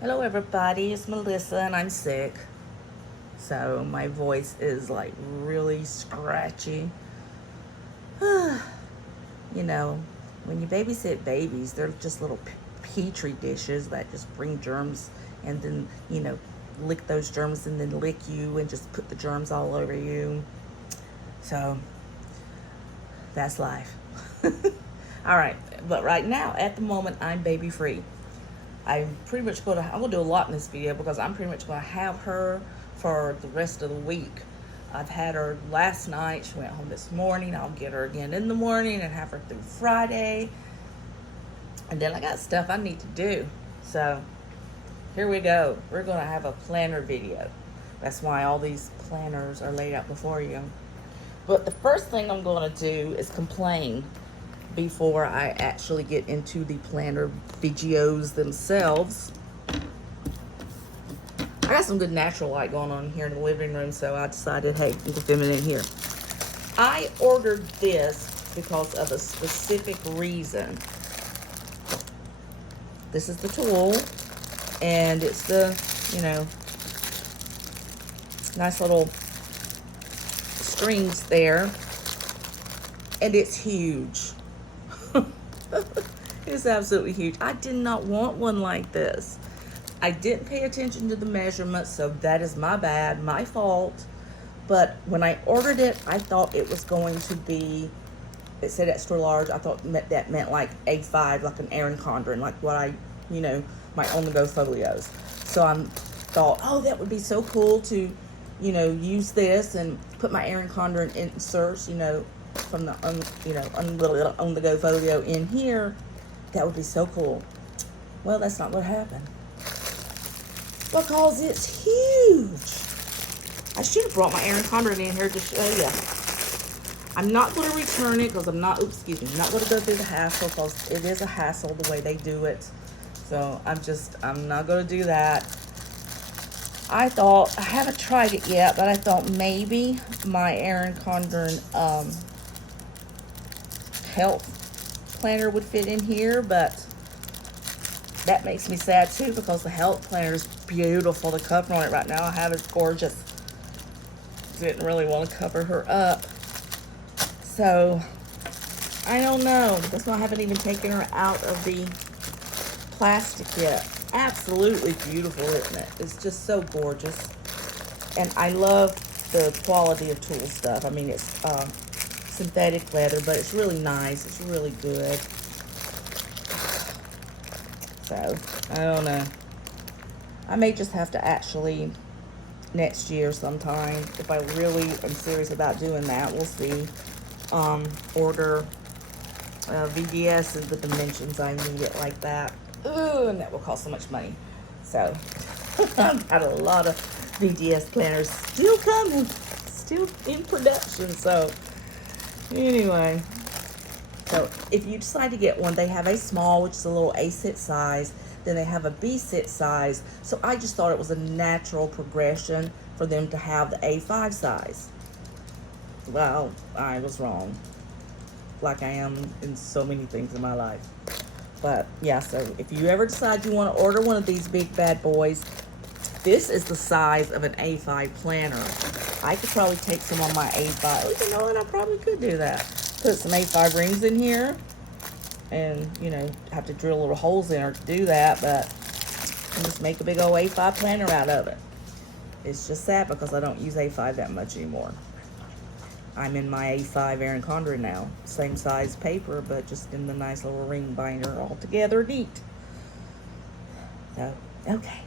Hello everybody, it's Melissa and I'm sick. So my voice is like really scratchy. You know, when you babysit babies, they're just little petri dishes that just bring germs and then, lick those germs and then lick you and just put the germs all over you. So that's life. All right, but right now, at the moment, I'm baby free. I'm gonna do a lot in this video because I'm pretty much gonna have her for the rest of the week. I've had her last night. She went home this morning. I'll get her again in the morning and have her through Friday. And then I got stuff I need to do. So here we go. We're gonna have a planner video. That's why all these planners are laid out before you. But the first thing I'm gonna do is complain before I actually get into the planner videos themselves. I got some good natural light going on here in the living room, so I decided, hey, you can film it in here. I ordered this because of a specific reason. This is the tool, and it's the, nice little strings there, and it's huge. It's absolutely huge. I did not want one like this. I didn't pay attention to the measurements, so that is my bad, my fault. But when I ordered it, I thought it was going to be, it said extra large. I thought that meant like A5, like an Erin Condren, like what my on-the-go folios. So I thought, oh, that would be so cool to, use this and put my Erin Condren inserts, from the on-the-go folio in here. That would be so cool. Well, that's not what happened. Because it's huge. I should have brought my Erin Condren in here to show you. I'm not going to return it because I'm not going to go through the hassle because it is a hassle the way they do it. So I'm not going to do that. I haven't tried it yet, but I thought maybe my Erin Condren health planner would fit in here, but that makes me sad too because the health planner is beautiful. The cover on it right now I have is gorgeous. Didn't really want to cover her up, so I don't know. That's why I haven't even taken her out of the plastic yet. Absolutely beautiful, isn't it? It's just so gorgeous, and I love the quality of tool stuff. I mean, it's synthetic leather, but it's really nice. It's really good. So I don't know. I may just have to actually next year sometime, if I really am serious about doing that, we'll see, order VDS and the dimensions I need it like that. Ooh, and that will cost so much money. So I've got a lot of VDS planners still coming, still in production. So anyway, so if you decide to get one, they have a small, which is a little A-sit size. Then they have a B-sit size. So I just thought it was a natural progression for them to have the A5 size. Well, I was wrong, like I am in so many things in my life. But yeah, so if you ever decide you want to order one of these big bad boys, this is the size of an A5 planner. I could probably take some on my A5. You know what? I probably could do that. Put some A5 rings in here and, have to drill little holes in her to do that, but just make a big old A5 planner out of it. It's just sad because I don't use A5 that much anymore. I'm in my A5 Erin Condren now. Same size paper, but just in the nice little ring binder, all together neat. So, okay,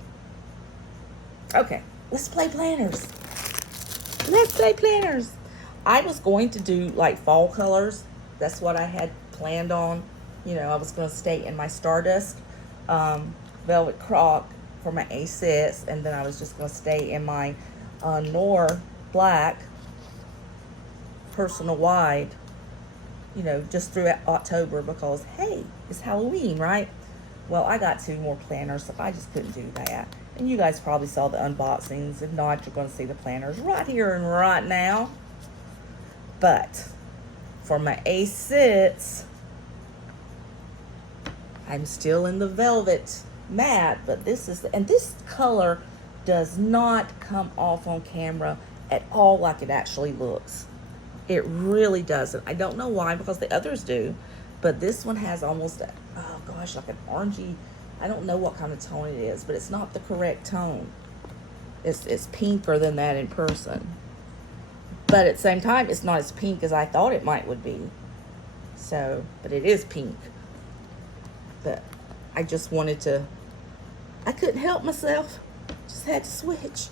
let's play planners. I was going to do like fall colors. That's what I had planned on. I was going to stay in my Stardust velvet croc for my A6, and then I was just going to stay in my Nor black personal wide, just through October because, hey, it's Halloween, right? Well, I got 2 more planners, so I just couldn't do that. And you guys probably saw the unboxings. If not, you're going to see the planners right here and right now. But for my A6, I'm still in the velvet matte, but this is, and this color does not come off on camera at all like it actually looks. It really doesn't. I don't know why, because the others do, but this one has almost a, oh gosh, like an orangey, I don't know what kind of tone it is, but it's not the correct tone. It's pinker than that in person. But at the same time, it's not as pink as I thought it would be. So, but it is pink. But I just wanted to, I couldn't help myself. Just had to switch.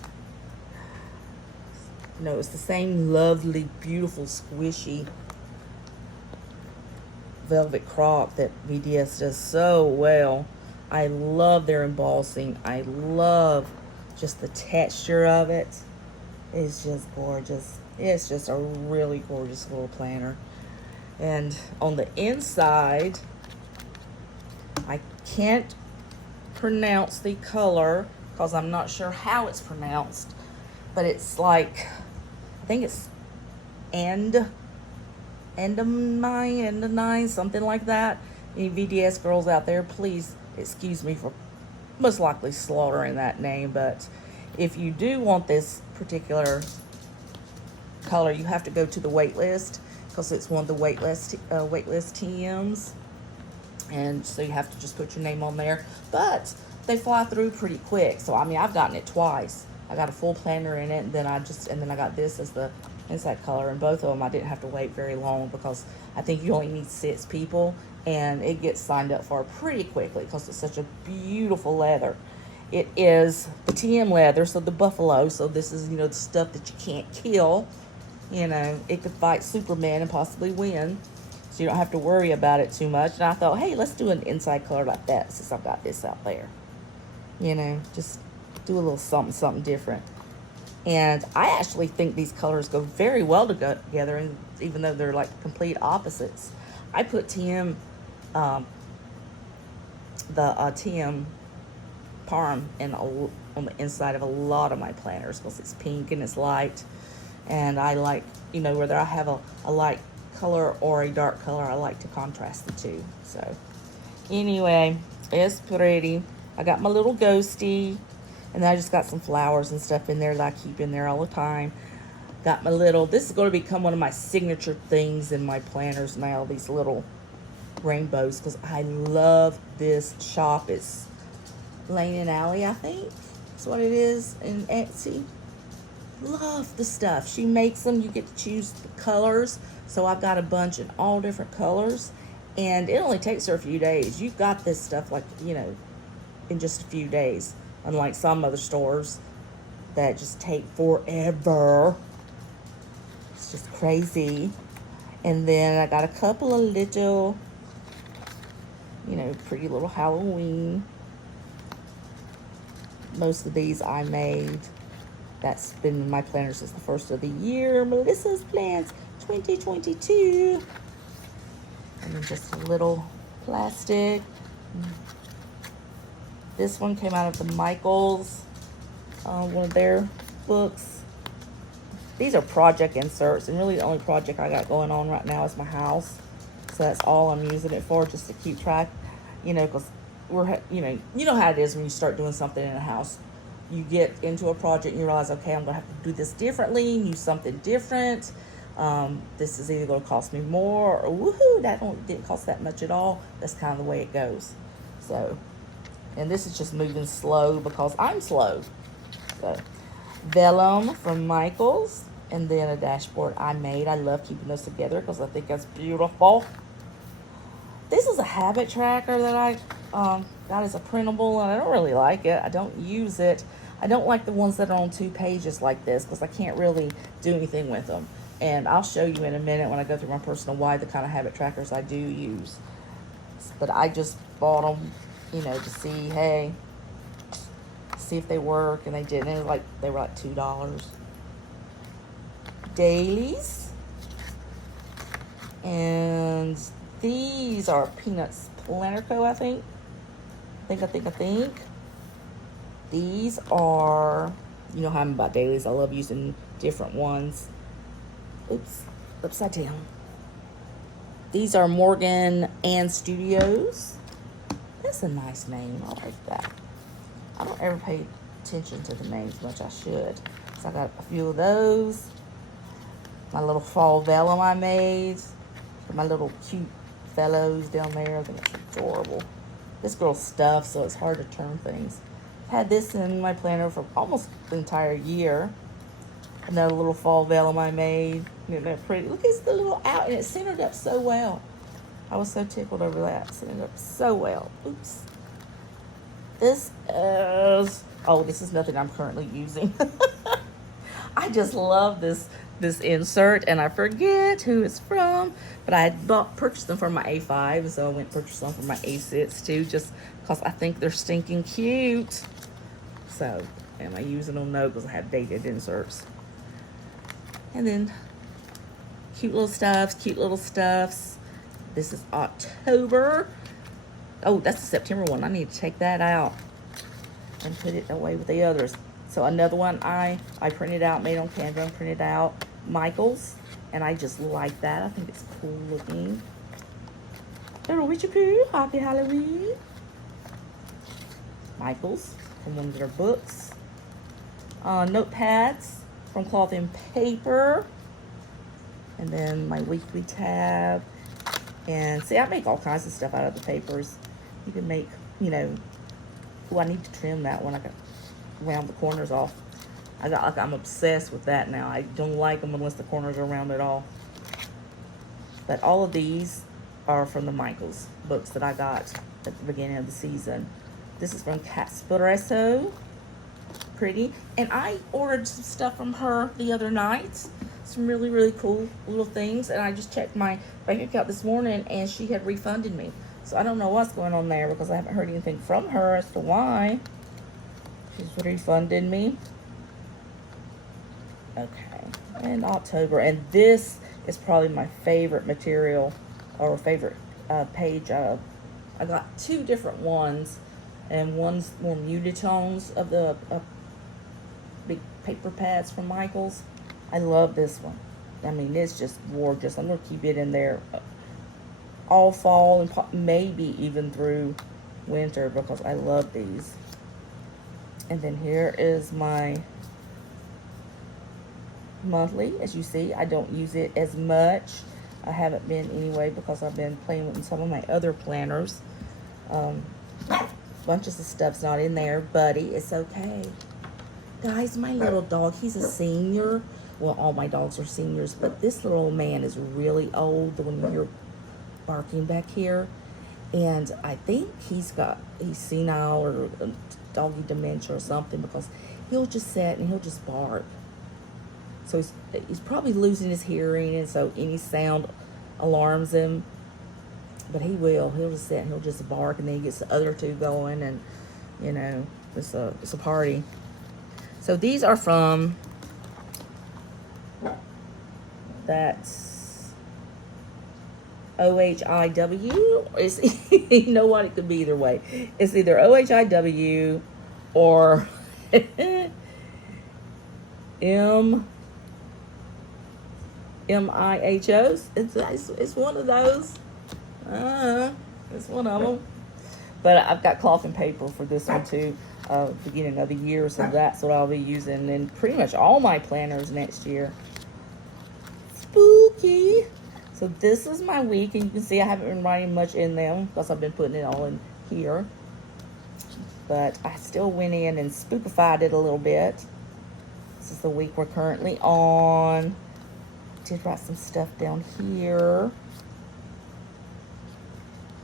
No, it's the same lovely, beautiful, squishy velvet crop that VDS does so well. I love their embossing. I love just the texture of it. It's just gorgeous. It's just a really gorgeous little planner. And on the inside, I can't pronounce the color because I'm not sure how it's pronounced, but it's like, I think it's Endamine, something like that. Any VDS girls out there, please excuse me for most likely slaughtering that name, but if you do want this particular color, you have to go to the wait list because it's one of the wait list TMs, and so you have to just put your name on there. But they fly through pretty quick. So I mean, I've gotten it twice. I got a full planner in it, and then I got this as the inside color, and both of them I didn't have to wait very long because I think you only need 6 people, and it gets signed up for pretty quickly because it's such a beautiful leather. It is the TM leather, so the buffalo. So this is, the stuff that you can't kill. It could fight Superman and possibly win. So you don't have to worry about it too much. And I thought, hey, let's do an inside color like that since I've got this out there. Just do a little something different. And I actually think these colors go very well together, and even though they're like complete opposites. I put TM, TM Parm on the inside of a lot of my planners because it's pink and it's light. And I like, whether I have a light color or a dark color, I like to contrast the two. So anyway, it's pretty. I got my little ghosty, and then I just got some flowers and stuff in there that I keep in there all the time. Got my little, this is going to become one of my signature things in my planners now, these little rainbows, because I love this shop. It's Lane and Alley, I think that's what it is, in Etsy. Love the stuff. She makes them. You get to choose the colors. So I've got a bunch in all different colors, and it only takes her a few days. You've got this stuff like, in just a few days, unlike some other stores that just take forever. It's just crazy. And then I got a couple of little, pretty little Halloween. Most of these I made. That's been in my planner since the first of the year. Melissa's Plans 2022. And then just a little plastic. This one came out of the Michaels, one of their books. These are project inserts, and really the only project I got going on right now is my house. So that's all I'm using it for, just to keep track, because you know how it is when you start doing something in a house. You get into a project and you realize, okay, I'm gonna have to do this differently, use something different. This is either gonna cost me more, or woohoo, didn't cost that much at all. That's kind of the way it goes. So, and this is just moving slow because I'm slow. So, vellum from Michaels, and then a dashboard I made. I love keeping those together because I think that's beautiful. This is a habit tracker that I got as a printable, and I don't really like it. I don't use it. I don't like the ones that are on 2 pages like this because I can't really do anything with them. And I'll show you in a minute when I go through my personal why the kind of habit trackers I do use. But I just bought them, to see, see if they work, and they didn't. They were like $2. Dailies. And these are Peanuts Planner Co., I think. I think. These are, how I'm about dailies. I love using different ones. Oops, upside down. These are Morgan and Studios. That's a nice name. I like that. ever paid attention to the names much. I should. So I got a few of those. My little fall vellum I made. For my little cute fellows down there. I think it's adorable. This girl's stuffed, so it's hard to turn things. I've had this in my planner for almost the entire year. Another little fall vellum I made. Isn't that pretty? Look, it's the little out, and it centered up so well. I was so tickled over that. Centered up so well. Oops. This is, oh, this is nothing I'm currently using. I just love this insert, and I forget who it's from, but I had purchased them for my A5, so I went and purchased them for my A6 too, just because I think they're stinking cute. So, am I using them? No, because I have dated inserts. And then, cute little stuffs. This is October. Oh, that's the September one. I need to take that out and put it away with the others. So another one I printed out, made on Canva, printed out, Michael's, and I just like that. I think it's cool looking. Little Witchy Poo, Happy Halloween. Michael's, from one of their books. Notepads from Cloth and Paper. And then my weekly tab. And see, I make all kinds of stuff out of the papers. You can make, you know, oh, I need to trim that one. I got round the corners off. I'm obsessed with that now. I don't like them unless the corners are round at all. But all of these are from the Michaels books that I got at the beginning of the season. This is from Casparesso. Pretty. And I ordered some stuff from her the other night. Some really, really cool little things. And I just checked my bank account this morning, and she had refunded me. So I don't know what's going on there, because I haven't heard anything from her as to why she's refunded me. Okay, in October, and this is probably my favorite material, or favorite page. I got two different ones, and one's more muted tones of the big paper pads from Michaels. I love this one. I mean, it's just gorgeous. I'm gonna keep it in there all fall and maybe even through winter, because I love these. And then here is my monthly. As you see, I don't use it as much. I haven't been anyway, because I've been playing with some of my other planners. Bunches of stuff's not in there. Buddy, it's okay. Guys, my little dog, he's a senior. Well, all my dogs are seniors, but this little old man is really old, the one you hear barking back here. And I think he's senile or doggy dementia or something, because he'll just sit and he'll just bark. So he's probably losing his hearing, and so any sound alarms him. But he'll just sit and he'll just bark, and then he gets the other two going, and you know, it's a party. So these are from, that's OHIW. It's, you know what, it could be either way. It's either OHIW or MIHOs. It's one of those. It's one of them. But I've got cloth and paper for this one too. Beginning of the year, so that's what I'll be using in pretty much all my planners next year. Spooky. So this is my week, and you can see I haven't been writing much in them because I've been putting it all in here. But I still went in and spookified it a little bit. This is the week we're currently on. Did write some stuff down here.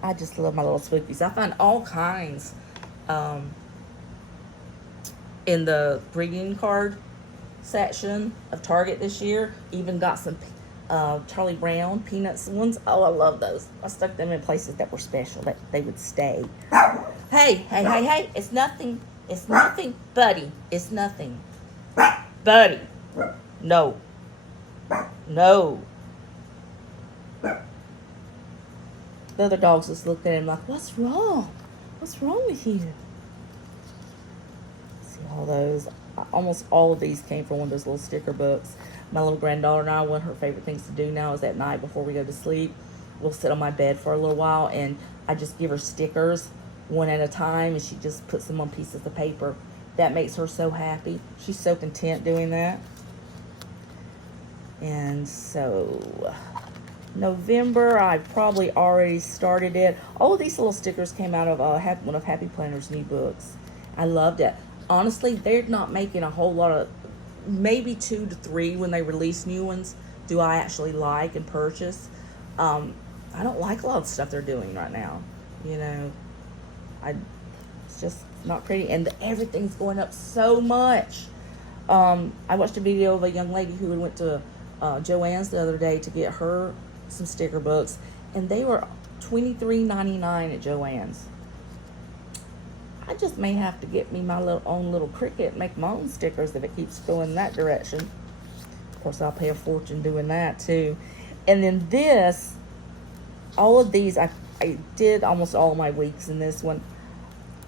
I just love my little spookies. I find all kinds in the greeting card section of Target this year. Even got some Charlie Brown Peanuts ones. Oh, I love those. I stuck them in places that were special, that they would stay. Hey, it's nothing. It's nothing, buddy. It's nothing. Buddy. No. The other dogs just looked at him like, what's wrong? What's wrong with you? See all those. Almost all of these came from one of those little sticker books. My little granddaughter and I, one of her favorite things to do now is at night before we go to sleep, we'll sit on my bed for a little while, and I just give her stickers one at a time, and she just puts them on pieces of paper. That makes her so happy. She's so content doing that. And so November, I probably already started it. All of these little stickers came out of one of Happy Planner's new books. I loved it. Honestly, they're not making a whole lot of, maybe 2 to 3 when they release new ones do I actually like and purchase. I don't like a lot of stuff they're doing right now. You know, it's just not pretty, and everything's going up so much. I watched a video of a young lady who went to Joann's the other day to get her some sticker books, and they were $23.99 at Joann's. I just may have to get me my own little Cricut and make my own stickers if it keeps going that direction. Of course, I'll pay a fortune doing that too. And then all of these, I did almost all of my weeks in this one,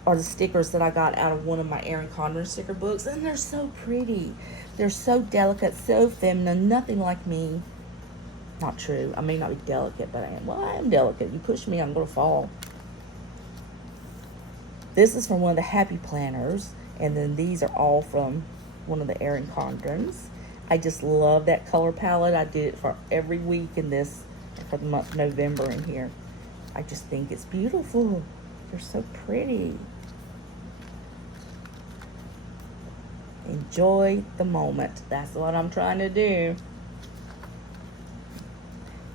are the stickers that I got out of one of my Erin Condren sticker books, and they're so pretty. They're so delicate, so feminine, nothing like me. Not true. I may not be delicate, but I am. Well, I am delicate. You push me, I'm going to fall. This is from one of the Happy Planners, and then these are all from one of the Erin Condrens. I just love that color palette. I did it for every week in this, for the month of November in here. I just think it's beautiful. They're so pretty. Enjoy the moment. That's what I'm trying to do.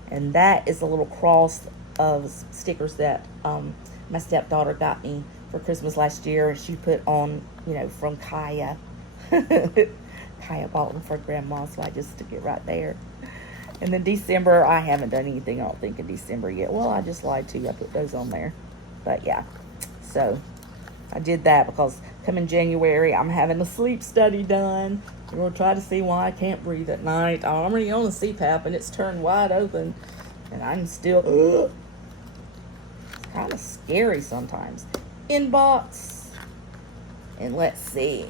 And that is a little cross of stickers that my stepdaughter got me for Christmas last year. And she put on, from Kaya. Kaya bought them for Grandma, so I just stuck it right there. And then December, I haven't done anything, I don't think, in December yet. Well, I just lied to you. I put those on there. But, yeah. So, I did that because coming January, I'm having a sleep study done. We're going to try to see why I can't breathe at night. I'm already on a CPAP, and it's turned wide open. And I'm still... It's kind of scary sometimes. Inbox. And let's see.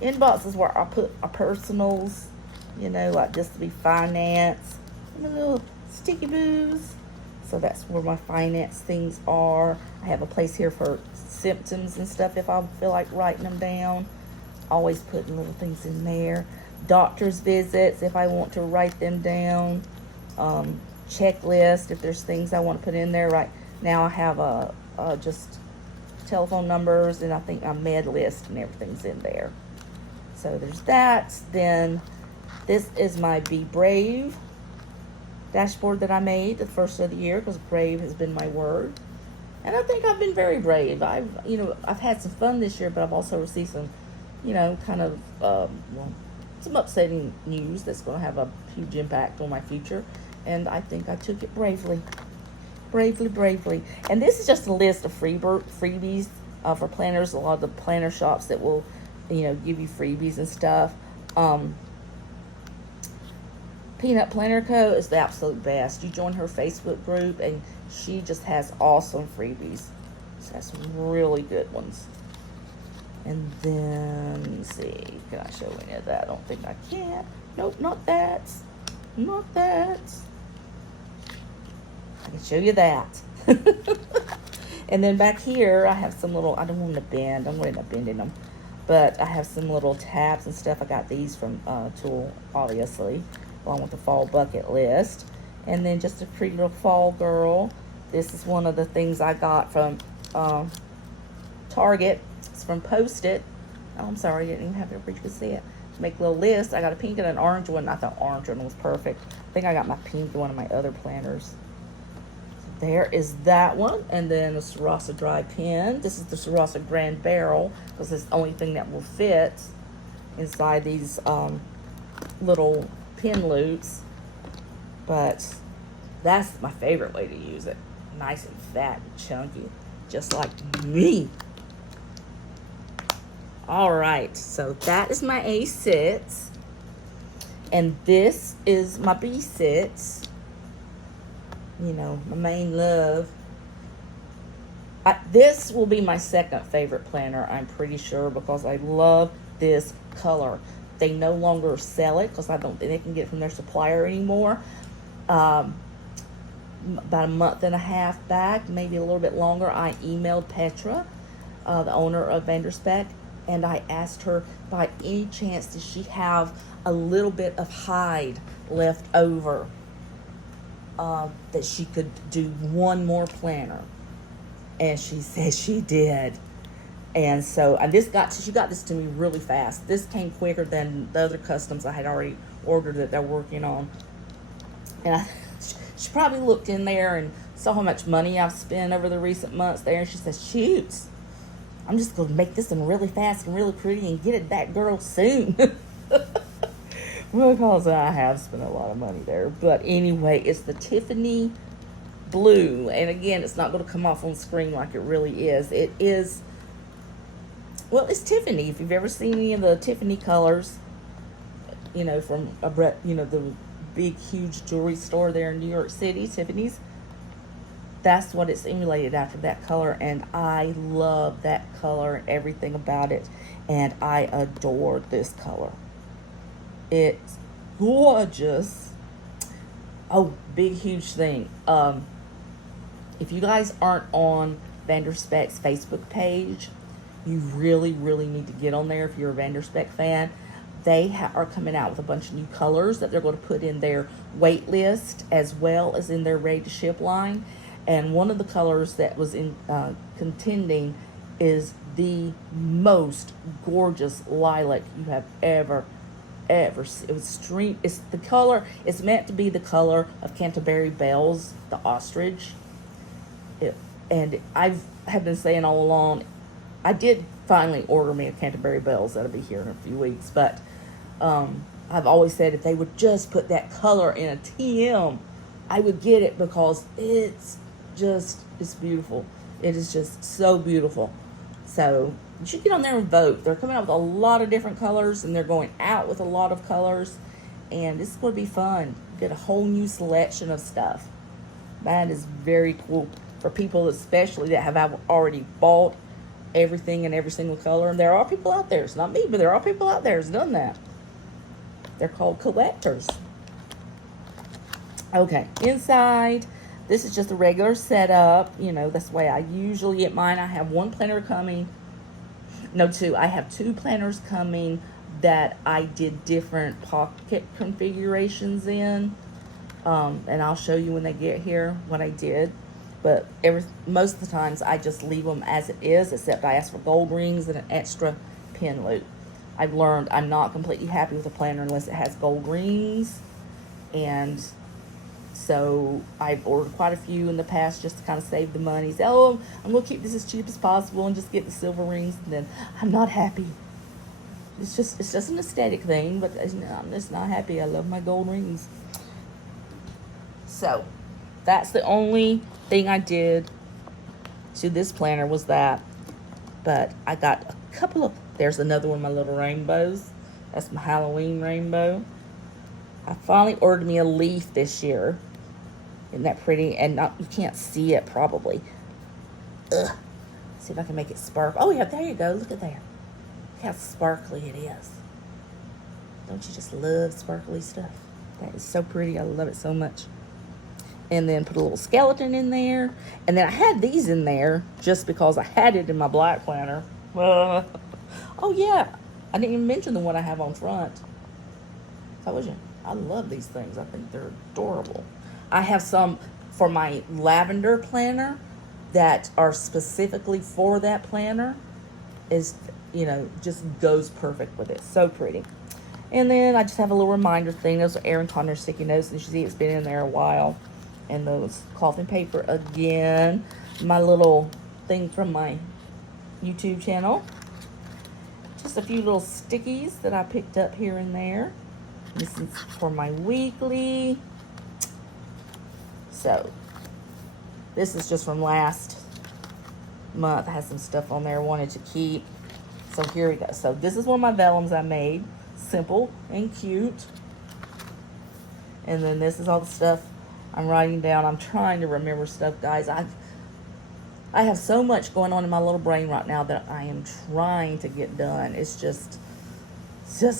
Inbox is where I put our personals, like just to be finance. My little sticky boos. So that's where my finance things are. I have a place here for symptoms and stuff if I feel like writing them down. Always putting little things in there. Doctor's visits if I want to write them down. Checklist if there's things I want to put in there. Right now I have just telephone numbers, and I think my med list and everything's in there. So there's that. Then this is my Be Brave dashboard that I made the first of the year, because brave has been my word. And I think I've been very brave. I've had some fun this year, but I've also received some, some upsetting news that's going to have a huge impact on my future. And I think I took it bravely. Bravely. And this is just a list of freebies for planners. A lot of the planner shops that will, give you freebies and stuff. Peanut Planner Co. is the absolute best. You join her Facebook group, and she just has awesome freebies. She has some really good ones. And then, let me see, can I show any of that? I don't think I can. Nope, not that. Not that. I can show you that. And then back here, I have some little, I don't want to bend. I'm going to end up bending them. But I have some little tabs and stuff. I got these from Tool, obviously, along with the fall bucket list. And then just a pretty little fall girl. This is one of the things I got from Target. It's from Post-it. Oh, I'm sorry, I didn't even have it where you could see it. To make a little list. I got a pink and an orange one. I thought orange one was perfect. I think I got my pink in one of my other planners. So there is that one. And then the Sarasa dry pen. This is the Sarasa Grand Barrel, because it's the only thing that will fit inside these little pin loops. But that's my favorite way to use it. Nice and fat and chunky, just like me. All right, so that is my A6, and this is my B6. My main love. This will be my second favorite planner, I'm pretty sure, because I love this color. They no longer sell it because I don't think they can get it from their supplier anymore. about a month and a half back, maybe a little bit longer, I emailed Petra, the owner of Vanderspek, and I asked her, by any chance, does she have a little bit of hide left over that she could do one more planner? And she said she did. And so she got this to me really fast. This came quicker than the other customs I had already ordered that they're working on. And she probably looked in there and saw how much money I've spent over the recent months there. And she says, shoot, I'm just going to make this one really fast and really pretty and get it that girl soon. Because I have spent a lot of money there. But anyway, it's the Tiffany blue. And again, it's not going to come off on screen like it really is. It is, well, it's Tiffany. If you've ever seen any of the Tiffany colors, you know, from the big, huge jewelry store there in New York City, Tiffany's, that's what it's emulated after, that color. And I love that color and everything about it. And I adore this color. It's gorgeous. Oh, big, huge thing. If you guys aren't on Vanderspek's Facebook page, you really, really need to get on there if you're a Vanderspek fan. They are coming out with a bunch of new colors that they're going to put in their wait list as well as in their ready to ship line. And one of the colors that was in contending is the most gorgeous lilac you have ever seen. It was it's the color. It's meant to be the color of Canterbury Bells, the ostrich. And I have been saying all along, I did finally order me a Canterbury Bells. That'll be here in a few weeks. But I've always said if they would just put that color in a TM, I would get it, because it's beautiful. It is just so beautiful. So you should get on there and vote. They're coming out with a lot of different colors, and they're going out with a lot of colors. And this is going to be fun. Get a whole new selection of stuff. That is very cool for people, especially that have already bought everything in every single color. And there are people out there, it's not me, but there are people out there who's done that. They're called collectors. Okay, inside, this is just a regular setup. You know, that's the way I usually get mine. I have one planner coming. No, two. I have two planners coming that I did different pocket configurations in. And I'll show you when they get here what I did. But most of the times I just leave them as it is, except I ask for gold rings and an extra pin loop. I've learned I'm not completely happy with a planner unless it has gold rings. And so I've ordered quite a few in the past just to kind of save the money. Say, oh, I'm going to keep this as cheap as possible and just get the silver rings. And then I'm not happy. It's just an aesthetic thing, but I'm just not happy. I love my gold rings. So that's the only thing I did to this planner was that. But I got a couple of, there's another one of my little rainbows. That's my Halloween rainbow. I finally ordered me a leaf this year. Isn't that pretty? And you can't see it probably. Ugh. See if I can make it sparkle. Oh yeah, there you go. Look at there. Look how sparkly it is. Don't you just love sparkly stuff? That is so pretty. I love it so much. And then put a little skeleton in there. And then I had these in there just because I had it in my black planner. Oh yeah, I didn't even mention the one I have on front. Told you, I love these things. I think they're adorable. I have some for my lavender planner that are specifically for that planner. Is, you know, just goes perfect with it. So pretty. And then I just have a little reminder thing. Those are Erin Condor sticky notes. And you see it's been in there a while. And those cloth and paper again. My little thing from my YouTube channel. Just a few little stickies that I picked up here and there. This is for my weekly. So, this is just from last month. I had some stuff on there I wanted to keep. So here we go. So this is one of my vellums I made. Simple and cute. And then this is all the stuff I'm writing down. I'm trying to remember stuff, guys. I have so much going on in my little brain right now that I am trying to get done. It's just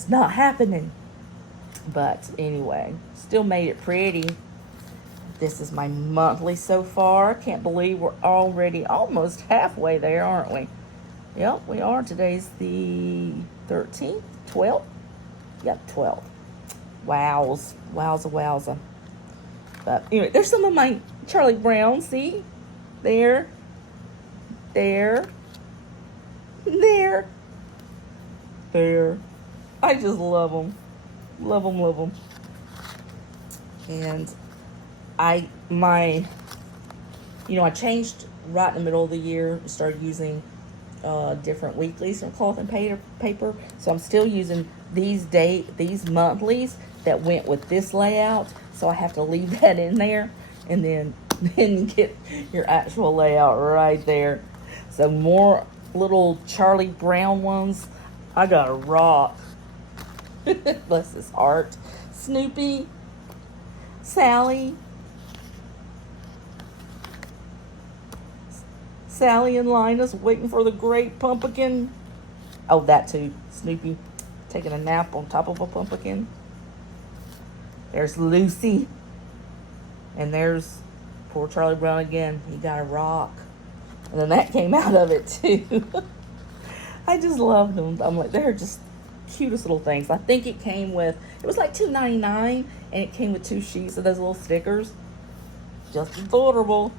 not happening. But anyway, still made it pretty. This is my monthly so far. Can't believe we're already almost halfway there, aren't we? Yep, we are. Today's the 13th, 12th. Yep, 12th. Wows. Wowza, wowza. But anyway, there's some of my Charlie Brown. See? There. There. There. There. I just love them. Love them, love them. And I changed right in the middle of the year, started using different weeklies from cloth and paper. So I'm still using these monthlies that went with this layout. So I have to leave that in there and then get your actual layout right there. So more little Charlie Brown ones. I got a rock. Bless his heart. Snoopy. Sally and Linus waiting for the great pumpkin. Oh, that too. Snoopy taking a nap on top of a pumpkin. There's Lucy. And there's poor Charlie Brown again. He got a rock. And then that came out of it too. I just love them. I'm like, they're just cutest little things. I think it was like $2.99, and it came with 2 sheets of those little stickers. Just adorable.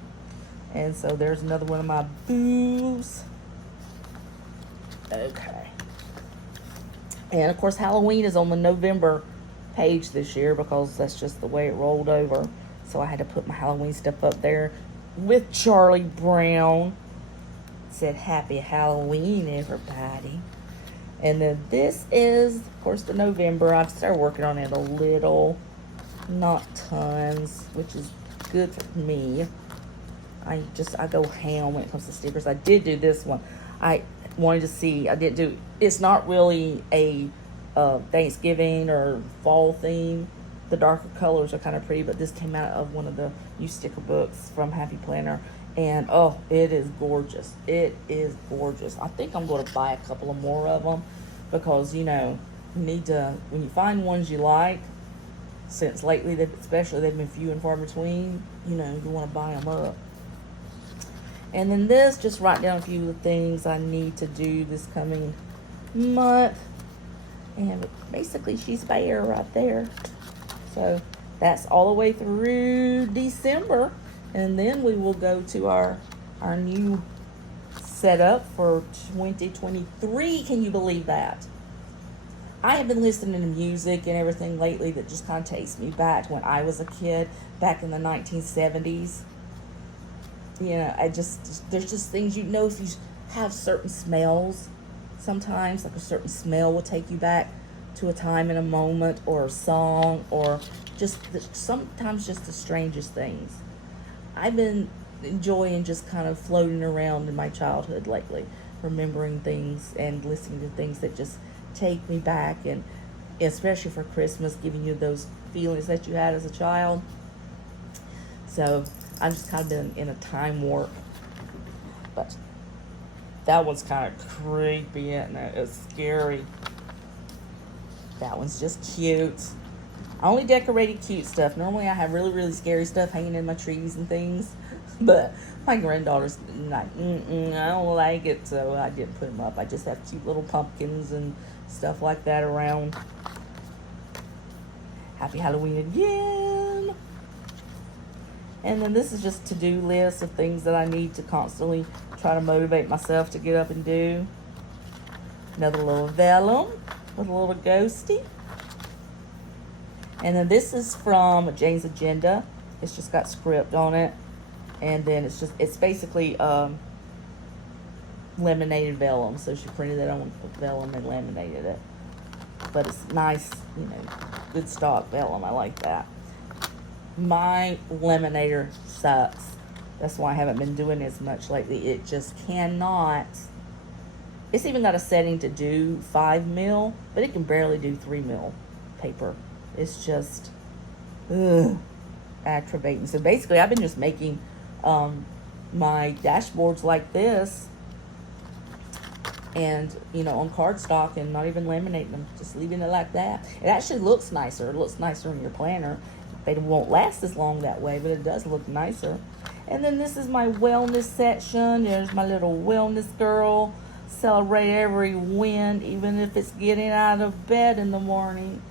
And so there's another one of my boos. Okay. And of course Halloween is on the November page this year because that's just the way it rolled over. So I had to put my Halloween stuff up there with Charlie Brown. It said Happy Halloween, everybody. And then this is, of course, the November. I've started working on it a little, not tons, which is good for me. I go ham when it comes to stickers. I did do this one. I wanted to see, it's not really a Thanksgiving or fall theme. The darker colors are kind of pretty, but this came out of one of the new sticker books from Happy Planner. And, oh, it is gorgeous. It is gorgeous. I think I'm going to buy a couple of more of them because, you need to, when you find ones you like, since lately, especially they've been few and far between, you want to buy them up. And then this, just write down a few of the things I need to do this coming month. And basically, she's bare right there. So that's all the way through December. And then we will go to our new setup for 2023. Can you believe that? I have been listening to music and everything lately that just kind of takes me back to when I was a kid, back in the 1970s. There's just things, if you have certain smells, sometimes, like a certain smell will take you back to a time and a moment or a song or sometimes just the strangest things. I've been enjoying just kind of floating around in my childhood lately, remembering things and listening to things that just take me back, and especially for Christmas, giving you those feelings that you had as a child. So I've just kind of been in a time warp. But that one's kind of creepy, isn't it? It's scary. That one's just cute. I only decorated cute stuff. Normally I have really, really scary stuff hanging in my trees and things. But my granddaughter's like, I don't like it, so I didn't put them up. I just have cute little pumpkins and stuff like that around. Happy Halloween again. And then this is just to-do list of things that I need to constantly try to motivate myself to get up and do. Another little vellum with a little ghosty. And then this is from Jane's Agenda. It's just got script on it. And then it's basically laminated vellum. So she printed it on vellum and laminated it. But it's nice, good stock vellum. I like that. My laminator sucks. That's why I haven't been doing as much lately. It just cannot. It's even got a setting to do 5 mil, but it can barely do 3 mil paper. It's just aggravating. So basically, I've been just making my dashboards like this, and on cardstock, and not even laminating them, just leaving it like that. It actually looks nicer. It looks nicer in your planner. They won't last as long that way, but it does look nicer. And then this is my wellness section. There's my little wellness girl. Celebrate every win, even if it's getting out of bed in the morning.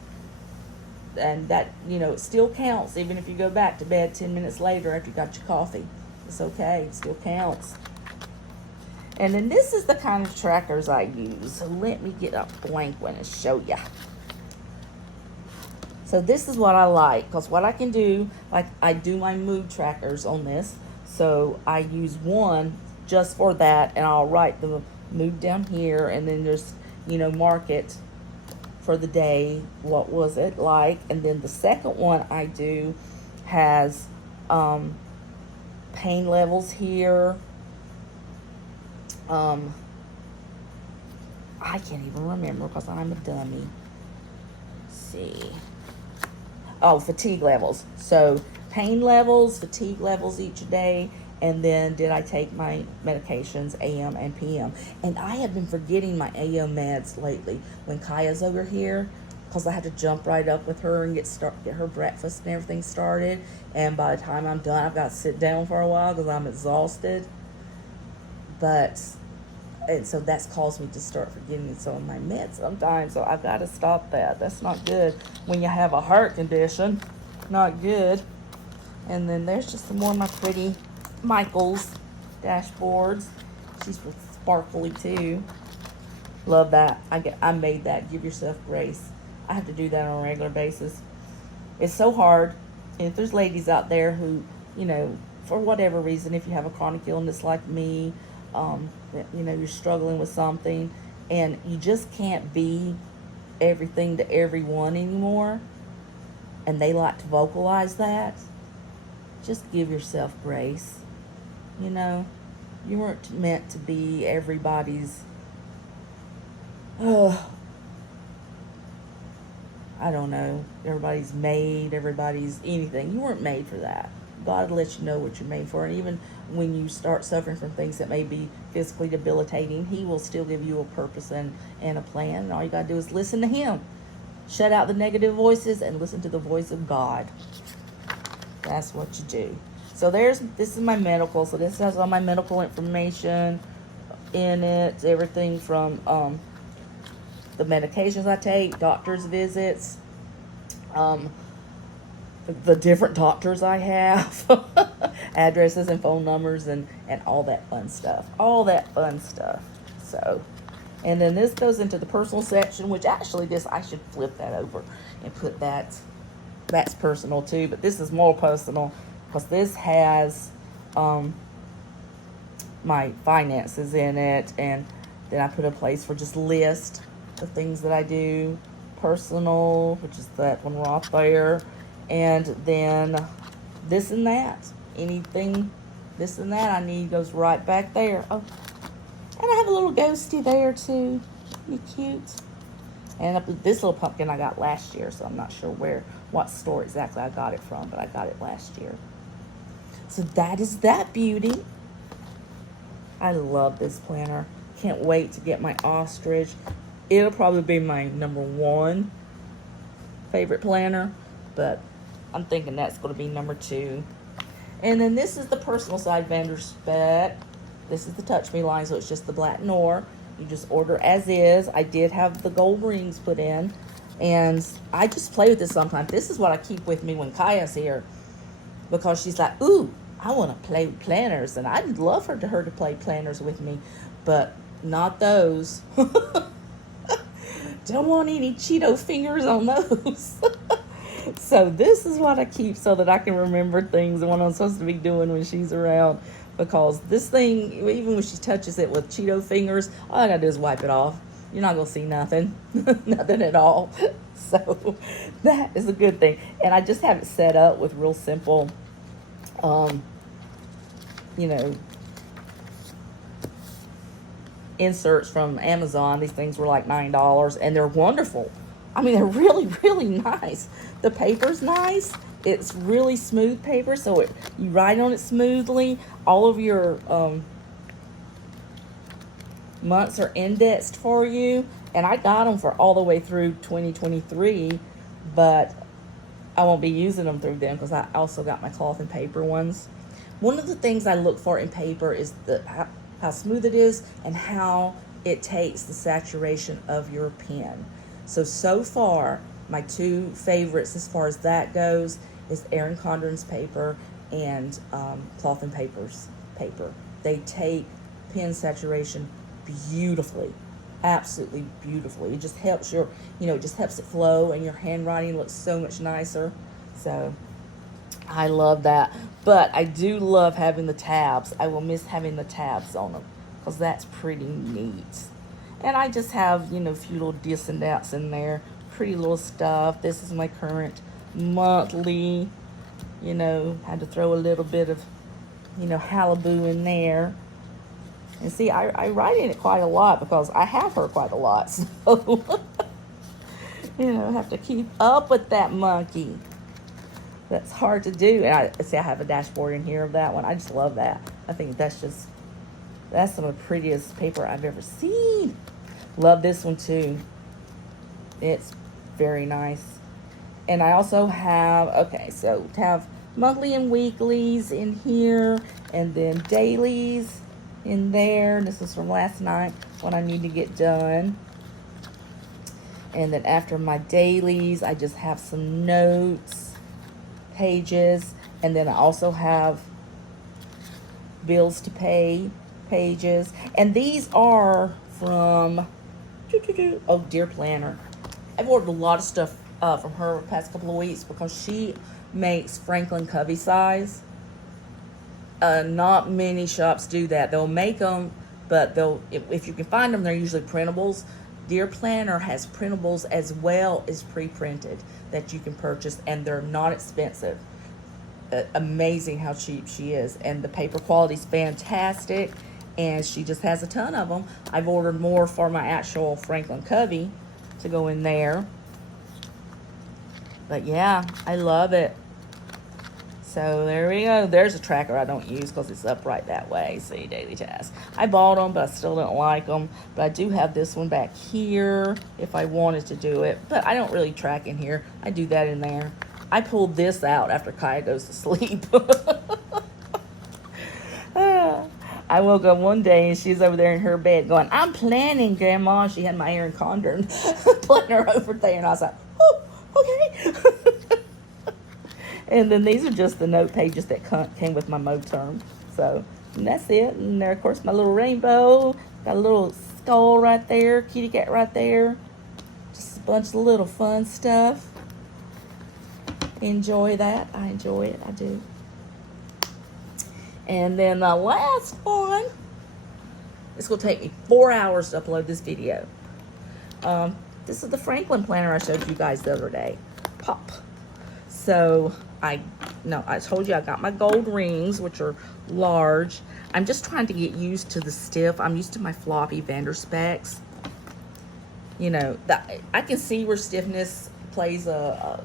And that, it still counts, even if you go back to bed 10 minutes later after you got your coffee. It's okay, it still counts. And then this is the kind of trackers I use. So let me get a blank one and show ya. So this is what I like, because what I can do, like I do my mood trackers on this. So I use one just for that, and I'll write the mood down here, and then just, mark it for the day. What was it like? And then the second one I do has pain levels here. I can't even remember because I'm a dummy. Let's see. Oh, fatigue levels. So pain levels, fatigue levels each day, and then did I take my medications AM and PM. And I have been forgetting my AM meds lately when Kaya's over here, because I had to jump right up with her and get her breakfast and everything started. And by the time I'm done, I've got to sit down for a while because I'm exhausted. And so that's caused me to start forgetting some of my meds sometimes. So I've got to stop that. That's not good when you have a heart condition. Not good. And then there's just some more of my pretty Michaels dashboards. She's sparkly too. Love that. I made that. Give yourself grace. I have to do that on a regular basis. It's so hard. And if there's ladies out there who, for whatever reason, if you have a chronic illness like me, you're struggling with something and you just can't be everything to everyone anymore, and they like to vocalize that, just give yourself grace. You weren't meant to be everybody's, I don't know, everybody's maid, everybody's anything. You weren't made for that. God lets you know what you're made for. And even when you start suffering from things that may be physically debilitating, He will still give you a purpose and a plan. And all you got to do is listen to Him. Shut out the negative voices and listen to the voice of God. That's what you do. So this is my medical. So this has all my medical information in it. Everything from the medications I take, doctor's visits, the different doctors I have, addresses and phone numbers, and all that fun stuff. So, and then this goes into the personal section, which actually I should flip that over and put that's personal too, but this is more personal because this has my finances in it, and then I put a place for just list the things that I do. Personal, which is that one right there. And then this and that. Anything this and that I need goes right back there. Oh, and I have a little ghosty there too. You cute. And this little pumpkin I got last year, so I'm not sure what store exactly I got it from, but I got it last year. So that is that beauty. I love this planner. Can't wait to get my ostrich. It'll probably be my number 1 favorite planner, but I'm thinking that's going to be number 2. And then this is the personal side vendor spec. This is the Touch Me line, so it's just the black Nor. You just order as is. I did have the gold rings put in, and I just play with this sometimes. This is what I keep with me when Kaya's here, because she's like, ooh, I want to play with planners, and I'd love her to play planners with me, but not those. Don't want any Cheeto fingers on those. So this is what I keep so that I can remember things and what I'm supposed to be doing when she's around. Because this thing, even when she touches it with Cheeto fingers, all I gotta do is wipe it off. You're not gonna see nothing. Nothing at all. So that is a good thing. And I just have it set up with real simple, inserts from Amazon. These things were like $9, and they're wonderful. I mean, they're really, really nice. The paper's nice. It's really smooth paper, so you write on it smoothly. All of your months are indexed for you, and I got them for all the way through 2023, but I won't be using them through them because I also got my cloth and paper ones. One of the things I look for in paper is how smooth it is and how it takes the saturation of your pen. So far, my two favorites as far as that goes is Erin Condren's paper and Cloth and Paper's paper. They take pen saturation beautifully, absolutely beautifully. It just helps your, it just helps it flow, and your handwriting looks so much nicer. So I love that. But I do love having the tabs. I will miss having the tabs on them because that's pretty neat. And I just have, a few little dis and dats in there. Pretty little stuff. This is my current monthly. Had to throw a little bit of, Halibou in there. And see, I write in it quite a lot because I have her quite a lot. So, I have to keep up with that monkey. That's hard to do. And I have a dashboard in here of that one. I just love that. I think that's some of the prettiest paper I've ever seen. Love this one too. It's very nice. And I also have, have monthly and weeklies in here, and then dailies in there. This is from last night, what I need to get done. And then after my dailies, I just have some notes, pages, and then I also have bills to pay pages. And these are from, Dear Planner. I've ordered a lot of stuff from her the past couple of weeks because she makes Franklin Covey size. Not many shops do that. They'll make them, but if you can find them, they're usually printables. Dear Planner has printables as well as pre-printed that you can purchase, and they're not expensive. Amazing how cheap she is, and the paper quality is fantastic, and she just has a ton of them. I've ordered more for my actual Franklin Covey to go in there. But yeah, I love it. So there we go. There's a tracker I don't use because it's upright that way. See, daily tasks. I bought them, but I still don't like them. But I do have this one back here if I wanted to do it. But I don't really track in here. I do that in there. I pulled this out after Kaya goes to sleep. I woke up one day and she's over there in her bed going, I'm planning, Grandma. She had my Erin Condren planner over there. And I was like, oh, okay. And then these are just the note pages that came with my mode term. So, and that's it. And there, of course, my little rainbow. Got a little skull right there, kitty cat right there. Just a bunch of little fun stuff. Enjoy that. I enjoy it. I do. And then the last one, it's going to take me 4 hours to upload this video. This is the Franklin planner I showed you guys the other day. Pop. So, I told you I got my gold rings, which are large. I'm just trying to get used to the stiff. I'm used to my floppy Vander Speks. I can see where stiffness plays but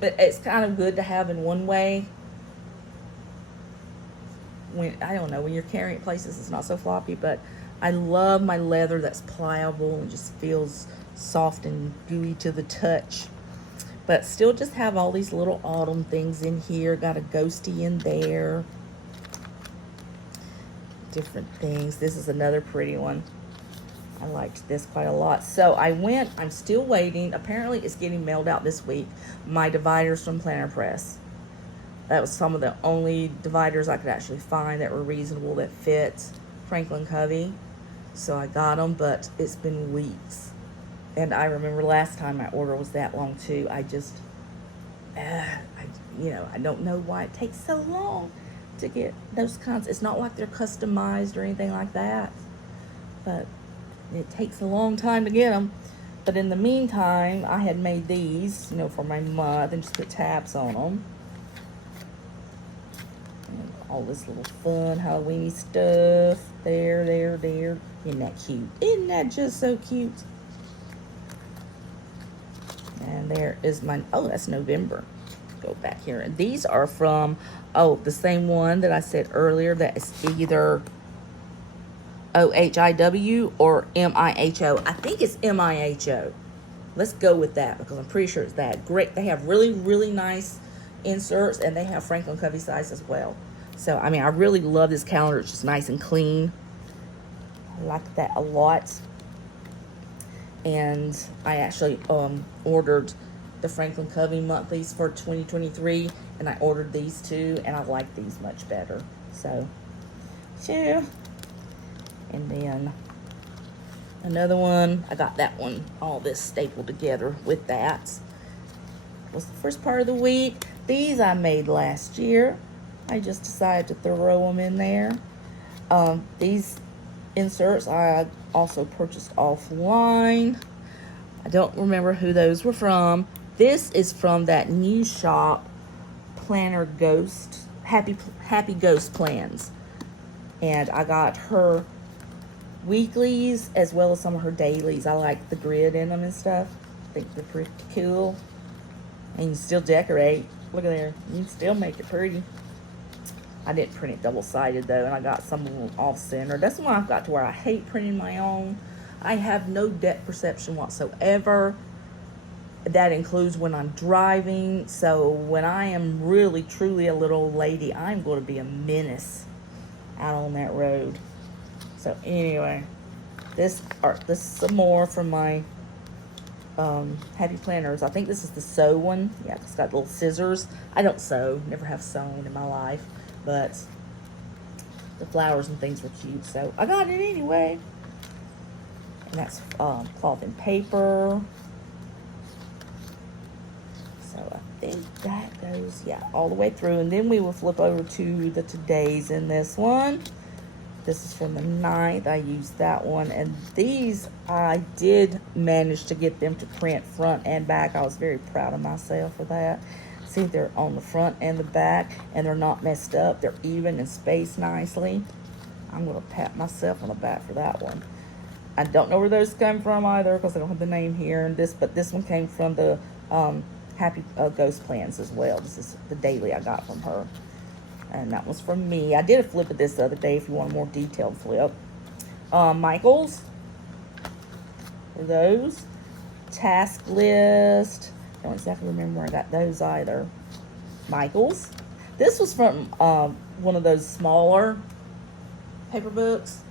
it's kind of good to have in one way. When you're carrying it places, it's not so floppy. But I love my leather that's pliable and just feels soft and gooey to the touch. But still just have all these little autumn things in here. Got a ghosty in there. Different things. This is another pretty one. I liked this quite a lot. So I'm still waiting. Apparently it's getting mailed out this week. My dividers from Planner Press. That was some of the only dividers I could actually find that were reasonable, that fit Franklin Covey. So I got them, but it's been weeks. And I remember last time my order was that long too. I just, I don't know why it takes so long to get those kinds. It's not like they're customized or anything like that. But it takes a long time to get them. But in the meantime, I had made these, for my month and just put tabs on them. And all this little fun Halloween stuff. There. Isn't that cute? Isn't that just so cute? And there is my, that's November. Go back here. And these are from, the same one that I said earlier, that is either OHIW or MIHO. I think it's MIHO. Let's go with that because I'm pretty sure it's that. Great. They have really, really nice inserts, and they have Franklin Covey size as well. So, I mean, I really love this calendar. It's just nice and clean. I like that a lot. And I actually ordered the Franklin Covey monthlies for 2023, and I ordered these too, and I like these much better. So, yeah. And then another one, I got that one, all this stapled together with that. Was the first part of the week. These I made last year. I just decided to throw them in there. These inserts I also purchased offline. I don't remember who those were from. This is from that new shop, Planner Ghost, Happy Ghost Plans. And I got her weeklies as well as some of her dailies. I like the grid in them and stuff. I think they're pretty cool. And you can still decorate. Look at there. You can still make it pretty. I didn't print it double-sided though, and I got some of them off-center. That's when I've got to where I hate printing my own. I have no depth perception whatsoever. That includes when I'm driving. So when I am really, truly a little old lady, I'm going to be a menace out on that road. So anyway, this is some more from my Happy Planners. I think this is the sew one. Yeah, it's got little scissors. I don't sew. Never have sewn in my life. But the flowers and things were cute, so I got it anyway. And that's cloth and paper. So I think that goes, yeah, all the way through. And then we will flip over to the Todays in this one. This is from the 9th. I used that one. And these, I did manage to get them to print front and back. I was very proud of myself for that. See, they're on the front and the back, and they're not messed up. They're even and spaced nicely. I'm going to pat myself on the back for that one. I don't know where those come from either because I don't have the name here. And but this one came from the Happy Ghost Plans as well. This is the daily I got from her. And that was from me. I did a flip of this the other day if you want a more detailed flip. Michael's. For those. Task list. Don't exactly remember where I got those either. Michael's. This was from one of those smaller paper books.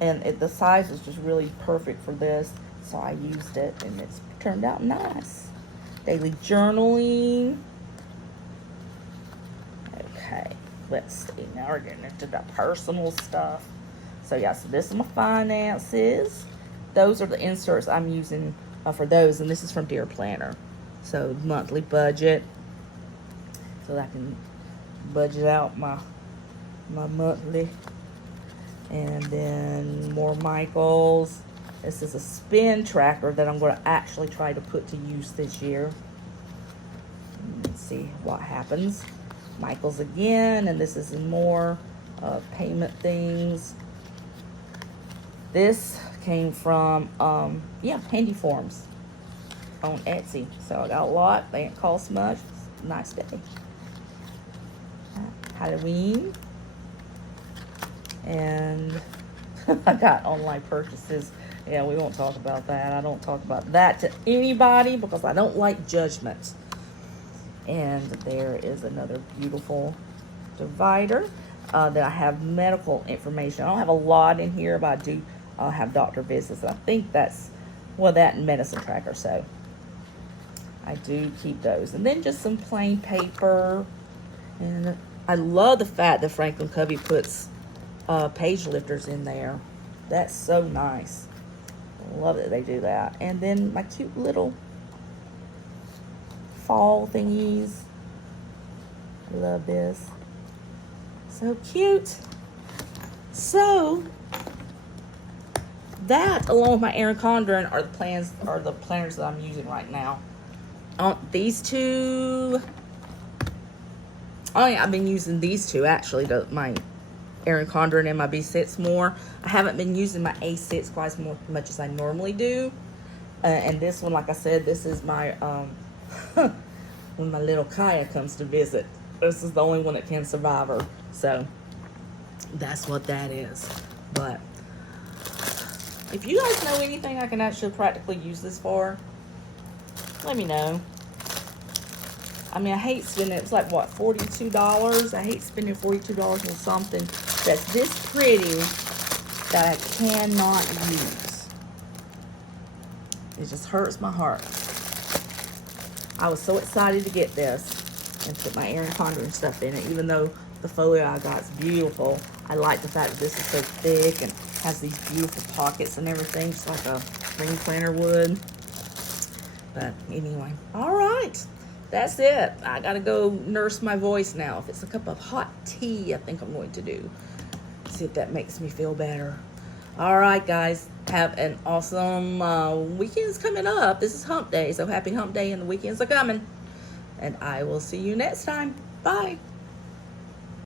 And the size was just really perfect for this. So I used it and it's turned out nice. Daily journaling. Okay, let's see. Now we're getting into the personal stuff. So yeah, so this is my finances. Those are the inserts I'm using for those. And this is from Dear Planner. So monthly budget, so that I can budget out my monthly. And then more Michael's. This is a spin tracker that I'm going to actually try to put to use this year. Let's see what happens. Michael's again, and this is more payment things. This came from Handy Forms on Etsy. So I got a lot. They didn't cost much. Nice day. Halloween. And I got online purchases. Yeah, we won't talk about that. I don't talk about that to anybody because I don't like judgment. And there is another beautiful divider that I have medical information. I don't have a lot in here, but I do have doctor visits. I think that's, well, that and medicine tracker. So I do keep those. And then just some plain paper. And I love the fact that Franklin Covey puts page lifters in there. That's so nice. I love that they do that. And then my cute little fall thingies. I love this. So cute. So that, along with my Erin Condren, are the planners that I'm using right now. These two. Oh yeah, I've been using these two actually. My Erin Condren and my B6 more. I haven't been using my A6 quite as much as I normally do. And this one, like I said, this is my when my little Kaya comes to visit. This is the only one that can survive her. So that's what that is. But if you guys know anything I can actually practically use this for, let me know. I mean, I hate spending, it's like, what, $42? I hate spending $42 on something that's this pretty that I cannot use. It just hurts my heart. I was so excited to get this and put my Erin Condren stuff in it, even though the folio I got is beautiful. I like the fact that this is so thick and has these beautiful pockets and everything, just like a ring planner would. But anyway, all right. That's it. I gotta go nurse my voice now. If it's a cup of hot tea, I think I'm going to do. See if that makes me feel better. All right, guys. Have an awesome weekend's coming up. This is hump day, so happy hump day and the weekends are coming. And I will see you next time. Bye.